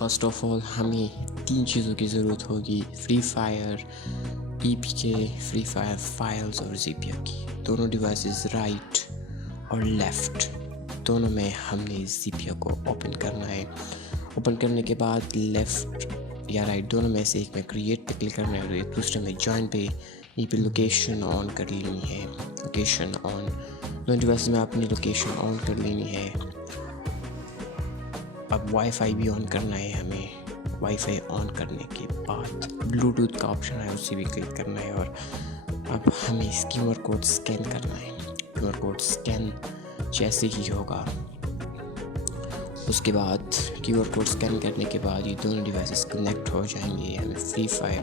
First of all हमें 3 चीज़ों की ज़रूरत होगी, free fire, EPK, free fire files और ज़ैप्या की। दोनों डिवाइसेस राइट और लेफ़्ट दोनों में हमने ज़ैप्या को ओपन करना है। ओपन करने के बाद लेफ़्ट या राइट दोनों में से एक में क्रिएट पे क्लिक करना है और एक दूसरे में जॉइन पे यहीं पे लोकेशन ऑन कर लेनी है। लोकेशन ऑन, दोनों डिवाइस में अपनी लोकेशन ऑन कर लेनी है। अब वाईफाई भी ऑन करना है हमें। वाईफाई ऑन करने के बाद ब्लूटूथ का ऑप्शन है, उसे भी क्लिक करना है और अब हमें इस QR कोड स्कैन करना है। QR कोड स्कैन जैसे ही होगा उसके बाद QR कोड स्कैन करने के बाद ये दोनों डिवाइसेस कनेक्ट हो जाएंगे। हमें फ्री फायर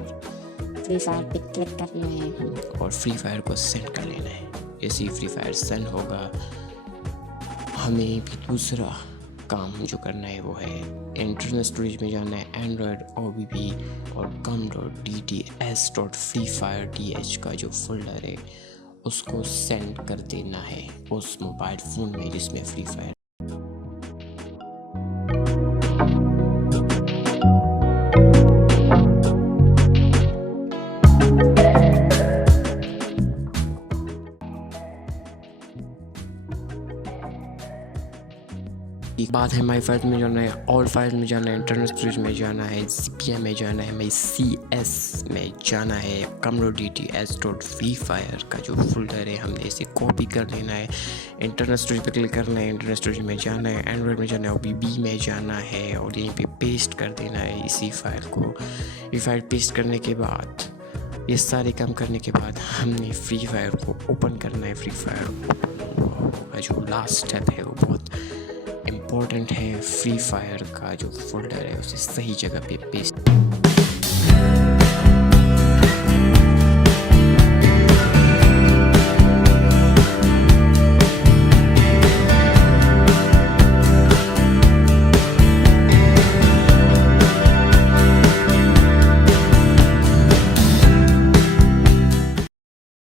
पे क्लिक करना है और फ्री फायर को सेंड कर लेना है। जैसे ही फ्री फायर सेंड होगा हमें भी दूसरा काम जो करना है वो है इंटरनल स्टोरेज में जाना है, एंड्रॉयड OBB और com.dts.freefireth का जो फोल्डर है उसको सेंड कर देना है उस मोबाइल फ़ोन में जिसमें फ्री फायर। एक बात है, माई फाइल में जाना है, ऑल फाइल में जाना है, इंटरनल स्टोरेज में जाना है, ज़ैप्या में जाना है, हमें CS में जाना है, com.dts.freefire का जो फोल्डर है हमने इसे कॉपी कर लेना है। इंटरनल स्टोरेज पे क्लिक करना है, इंटरनल स्टोरेज में जाना है, एंड्रॉयड में जाना है, OBB में जाना है और यहीं पे पेस्ट कर देना है इसी फाइल को। ये फाइल पेस्ट करने के बाद, ये सारे काम करने के बाद हमने फ्री फायर को ओपन करना है। फ्री फायर का जो लास्ट स्टेप है वो बहुत इम्पोर्टेंट है। फ्री फायर का जो फोल्डर है उसे सही जगह पे पेस्ट